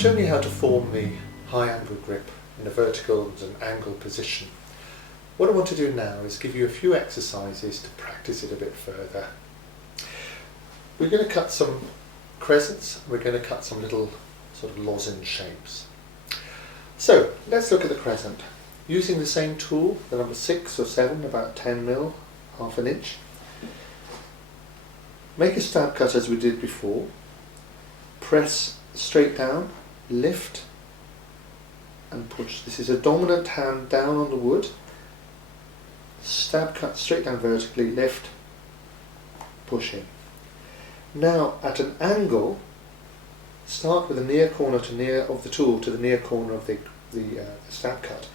shown you how to form the high angle grip in a vertical and an angle position. What I want to do now is give you a few exercises to practice it a bit further. We're going to cut some crescents, we're going to cut some little sort of lozenge shapes. So let's look at the crescent. Using the same tool, the number 6 or 7, about 10mm, half an inch. Make a stab cut as we did before. Press straight down, lift and push. This is a dominant hand down on the wood. Stab cut straight down vertically, lift, push in. Now at an angle, start with the near corner to near of the tool to the near corner of the stab cut.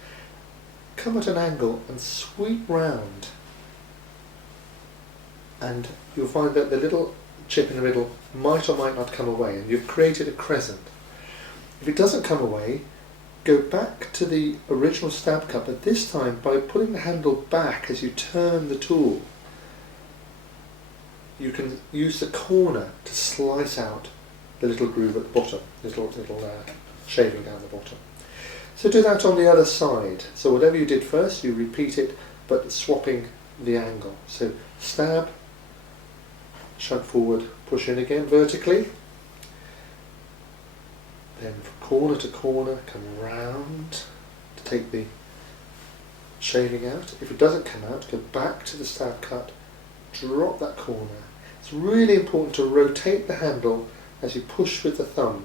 Come at an angle and sweep round, and you'll find that the little chip in the middle might or might not come away, and you've created a crescent. If it doesn't come away, go back to the original stab cut, but this time by pulling the handle back as you turn the tool, you can use the corner to slice out the little groove at the bottom, little shaving down the bottom. So do that on the other side. So whatever you did first, you repeat it, but swapping the angle. So stab, shove forward, push in again vertically. Then from corner to corner, come round to take the shaving out. If it doesn't come out, go back to the stab cut, drop that corner. It's really important to rotate the handle as you push with the thumb,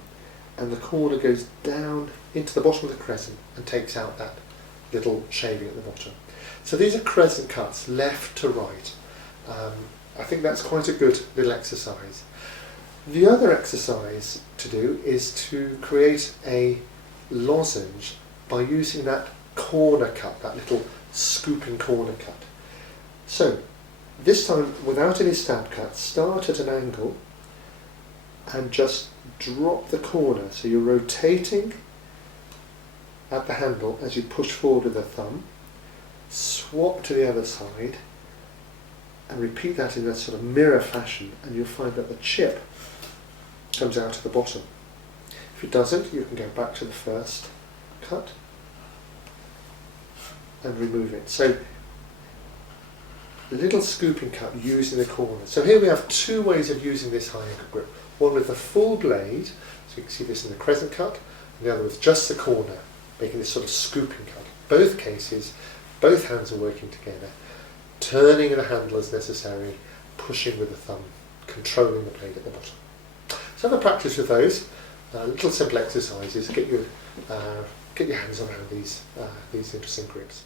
and the corner goes down into the bottom of the crescent and takes out that little shaving at the bottom. So these are crescent cuts, left to right. I think that's quite a good little exercise. The other exercise to do is to create a lozenge by using that corner cut, that little scooping corner cut. So this time, without any stab cut, start at an angle and just drop the corner. So you're rotating at the handle as you push forward with the thumb, swap to the other side, and repeat that in a sort of mirror fashion, and you'll find that the chip comes out at the bottom. If it doesn't, you can go back to the first cut and remove it. So a little scooping cut using the corner. So here we have two ways of using this high angle grip. One with the full blade, so you can see this in the crescent cut, and the other with just the corner, making this sort of scooping cut. Both cases, both hands are working together, turning the handle as necessary, pushing with the thumb, controlling the blade at the bottom. So have a practice with those little simple exercises. Get your hands around these interesting grips.